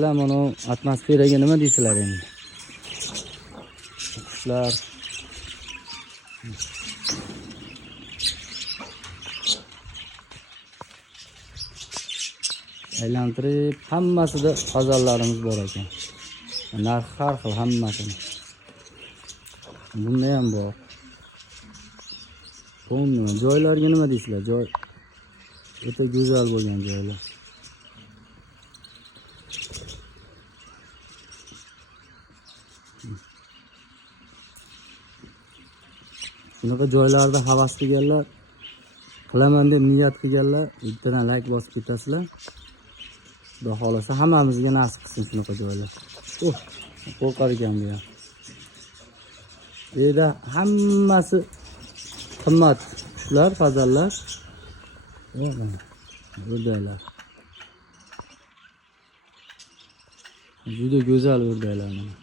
Mana atmosferaga nima deysizlar endi? Qushlar aylantirib, hammasida fazallarimiz bor ekan. Narxi har xil hammasini. Bunda ham bor. To'g'ri, joylarga nima deysizlar? Joy o'ta go'zal bo'lgan joylar. Shunaqa joylarda havas qilganlar, qilaman deb niyat qilganlar, bittadan like bosib ketasizlar. Xudo xolasa hammamizga nasib qilsin shunaqa joylar. Qo'rqar ekan bu ham. Bu yerda hammasi qimmat qushlar, fazallar. O'rdaklar. Juda go'zal o'rdaklar mana.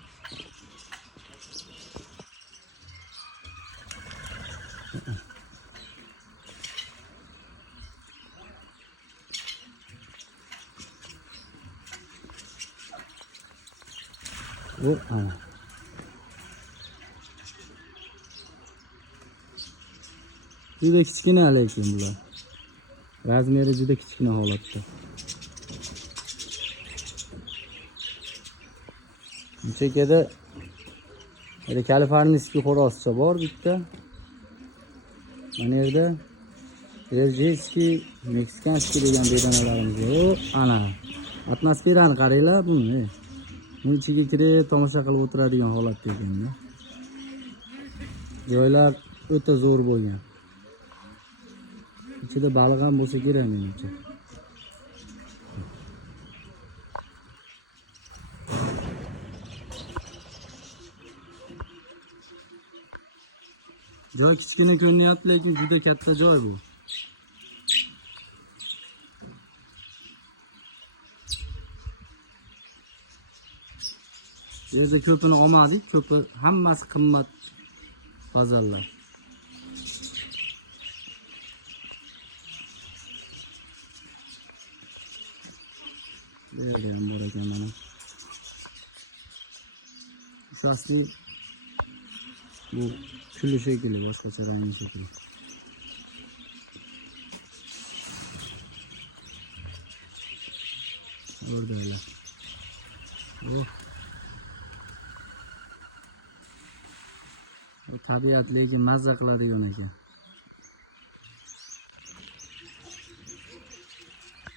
Juda kichkina lekin bular. Razmeri juda kichkina holatda. Chekada Kaliforniyskiy xo'rozcha bor bitta. Mana yerda Erjeyskiy, Meksikanskiy degan bedanalarimiz bor. Ana atmosferani qaranglar buni. Buni ichiga kirib tomosha qilib o'tiradigan holatda ekanda. Joylar o'ta zo'r bo'lgan. İçinde balık ham bo'lsa kerak menimcha. Joy kichkina ko'rinyapti, lekin juda katta joy bu. Bu yerda ko'pini olmadik, ko'pi hammasi qimmat fazallar. Bu yerda ham bor ekan mana. Asli bu külü şekli, boshqacha rangli shekli. O'rdaklar. Bu tabiat lekin mazza qiladigan ekan.